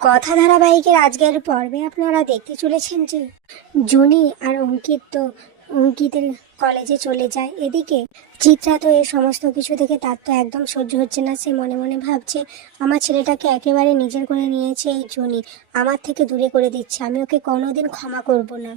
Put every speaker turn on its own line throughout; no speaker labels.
কথা ধারাবাহিকের আজকের পর্বে আপনারা দেখতে চলেছেন যে জুনি আর অঙ্কিত তো অঙ্কিতের কলেজে চলে যায়। এদিকে চিত্রা তো এই সমস্ত কিছু থেকে তার তো একদম সহ্য হচ্ছে না। সে মনে মনে ভাবছে, আমার ছেলেটাকে একেবারে নিজের করে নিয়েছে এই জুনি। আমার থেকে দূরে করে দিচ্ছে। আমি ওকে কোনোদিন ক্ষমা করব না।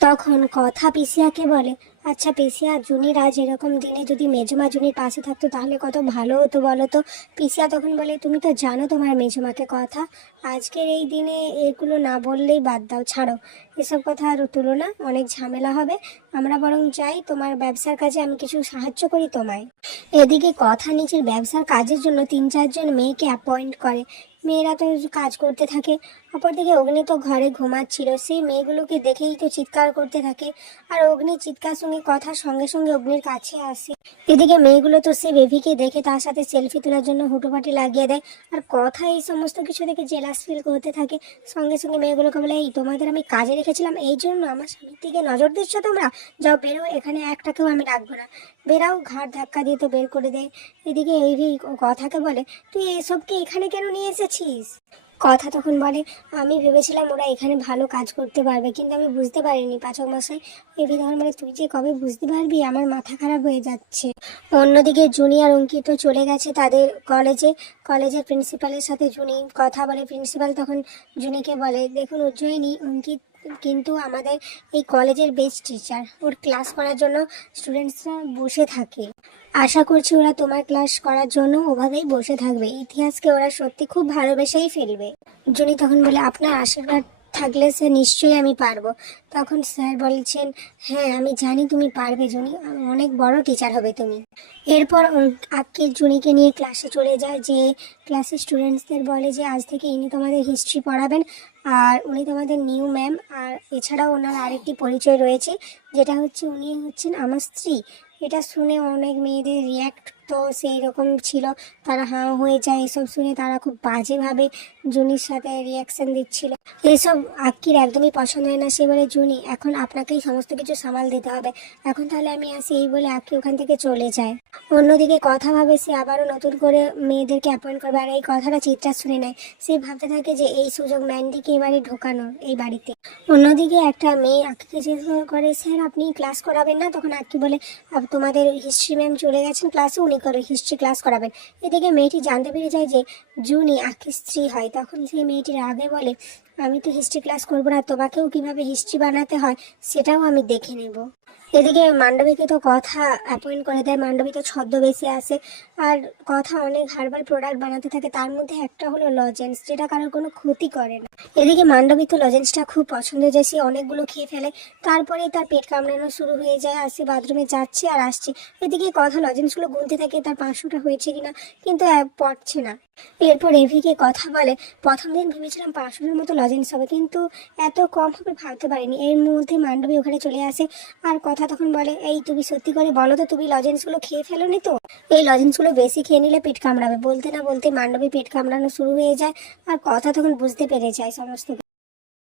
তখন কথা পিসিয়াকে বলে আচ্ছা পিসিয়া, জুনির আজ এরকম দিনে যদি মেজমা জুনির পাশে থাকতো তাহলে কত ভালো হতো বলো তো? পিসিয়া তখন বলে, তুমি তো জানো তোমার মেজমাকে কথা। আজকের এই দিনে এগুলো না বললেই বাদ দাও, ছাড়ো। এসব কথা আর তুলো না, অনেক ঝামেলা হবে। আমরা বরং যাই, তোমার ব্যবসার কাজে আমি কিছু সাহায্য করি তোমায়। এদিকে কথা নিজের ব্যবসার কাজের জন্য তিন চারজন মেয়েকে অ্যাপয়েন্ট করে। মেয়েরা তো কাজ করতে থাকে। অপরদিকে অগ্নি তো ঘরে ঘুমাচ্ছিল। সেই মেয়েগুলোকে দেখেই তো চিৎকার করতে থাকে। আর অগ্নি চিৎকার সঙ্গে কথা সঙ্গে সঙ্গে অগ্নির কাছে আসে। এদিকে মেয়েগুলো তো সে বেবিকে দেখে তার সাথে সেলফি তোলার জন্য হুটোপাটি লাগিয়ে দেয়। আর কথা এই সমস্ত কিছু দেখে জেলাস ফিল করতে থাকে। সঙ্গে সঙ্গে মেয়েগুলোকে বলে, এই তোমাদের আমি কাজে রেখেছিলাম। এই জন্য আমার স্বামীর দিকে নজর দিচ্ছ তোমরা? যাও বেরো, এখানে একটাকেও আমি রাখব না। বেরাও ঘাট ধাক্কা দিয়ে তো বের করে দেয়। এদিকে এই কথাকে বলে, তুই এসবকে এখানে কেন নিয়ে এসেছিস? কথা তখন বলে, আমি ভেবেছিলাম ওরা এখানে ভালো কাজ করতে পারবে, কিন্তু আমি বুঝতে পারিনি পাচক মশাই এভি তখন বলে তুই যে কবে বুঝতে পারবি? আমার মাথা খারাপ হয়ে যাচ্ছে। অন্যদিকে জুনিয়র অঙ্কিত চলে গেছে তাদের কলেজে। কলেজের প্রিন্সিপালের সাথে জুনি কথা বলে। প্রিন্সিপাল তখন জুনিকে বলে, দেখুন উজ্জয়িনী, অঙ্কিত কিন্তু আমাদের এই কলেজের বেস্ট টিচার ওর ক্লাস করার জন্য স্টুডেন্টসরা বসে থাকে। আশা করছি ওরা তোমার ক্লাস করার জন্য ওভাবেই বসে থাকবে। ইতিহাসকে ওরা সত্যি খুব ভালোবেসেই ফেলবে। জুনি তখন বলে আপনার আশীর্বাদ থাকলে স্যার নিশ্চয়ই আমি পারব। তখন স্যার বলছেন হ্যাঁ আমি জানি তুমি পারবে, জুনি। অনেক বড় টিচার হবে তুমি। এরপর আজকে জুনিকে নিয়ে ক্লাসে চলে যায়, যে ক্লাসের স্টুডেন্টসদের বলে যে, আজ থেকে ইনি তোমাদের হিস্ট্রি পড়াবেন। আর উনি তোমাদের নিউ ম্যাম আর এছাড়াও ওনার আরেকটি পরিচয় রয়েছে, যেটা হচ্ছে উনি হচ্ছেন আমার স্ত্রী। এটা শুনে অনেক মেয়েদের রিয়াক্ট তো সেই রকম ছিল। তারা হাঁ হয়ে যায় এসব শুনে। তারা খুব বাজেভাবে জুনির সাথে রিয়াকশন দিচ্ছিল। এসব আক্কির একদমই পছন্দ হয় না সে বলে জুনি। এখন আপনাকেই সমস্ত কিছু সামাল দিতে হবে। এখন তাহলে আমি আসি এই বলে আক্কি ওখান থেকে চলে যায়। অন্যদিকে কথা ভাবে সে আবারও নতুন করে মেয়েদেরকে অ্যাপয়েন্ট করবে। আর এই কথাটা চিত্রা শুনে নেয়। সে ভাবতে থাকে যে এই সুযোগ ম্যান্ডিকে এবারে ঢোকানোর এই বাড়িতে। অন্যদিকে একটা মেয়ে আক্কিকে জিজ্ঞেস করে, স্যার, আপনি ক্লাস করাবেন না? তখন আক্কি বলে তোমাদের হিস্ট্রি ম্যাম চলে গেছেন ক্লাসে উনি করে হিস্ট্রি ক্লাস করাবেন। এদিকে মেয়েটি জানতে পেরে যায় যে জুনি আক্কির স্ত্রী হয়। তখন সেই মেয়েটি রাগে বলে, আমি তো হিস্ট্রি ক্লাস করব না, তোমাকেও কীভাবে হিস্ট্রি বানাতে হয়, সেটাও আমি দেখে নেব। এদিকে মান্ডবীকে তো কথা অ্যাপয়েন্ট করে দেয়। মান্ডবী তো ছদ্মবেশে আসে আর কথা অনেক হার্বাল প্রোডাক্ট বানাতে থাকে। তার মধ্যে একটা হলো লজেন্স যেটা কারোর কোনো ক্ষতি করে না। এদিকে মান্ডবী তো লজেন্সটা খুব পছন্দ যে সে অনেকগুলো খেয়ে ফেলে। তারপরে তার পেট কামড়ানো শুরু হয়ে যায়। আর সে বাথরুমে যাচ্ছে আর আসছে। এদিকে কথা লজেন্সগুলো গুনতে থাকে, তার পাঁচশোটা হয়েছে কিনা কিন্তু পড়ছে না। এরপর এভিকে কথা বলে, প্রথম দিন ভেবেছিলাম পাঁচশোর মতো লজেন্স হবে, কিন্তু এত কম হবে ভাবতে পারিনি। এর মধ্যে মান্ডবী ওখানে চলে আসে আর কথা তখন বলে, এই তুমি সত্যি করে বলো তো, তুমি লজেন্সগুলো খেয়ে ফেলোনি তো? এই লজেন্সগুলো বেশি খেয়ে নিলে পেট কামড়াবে। বলতে না বলতে মান্ডবী পেট কামড়ানো শুরু হয়ে যায় আর কথা তখন বুঝতে পেরে যায় সমস্ত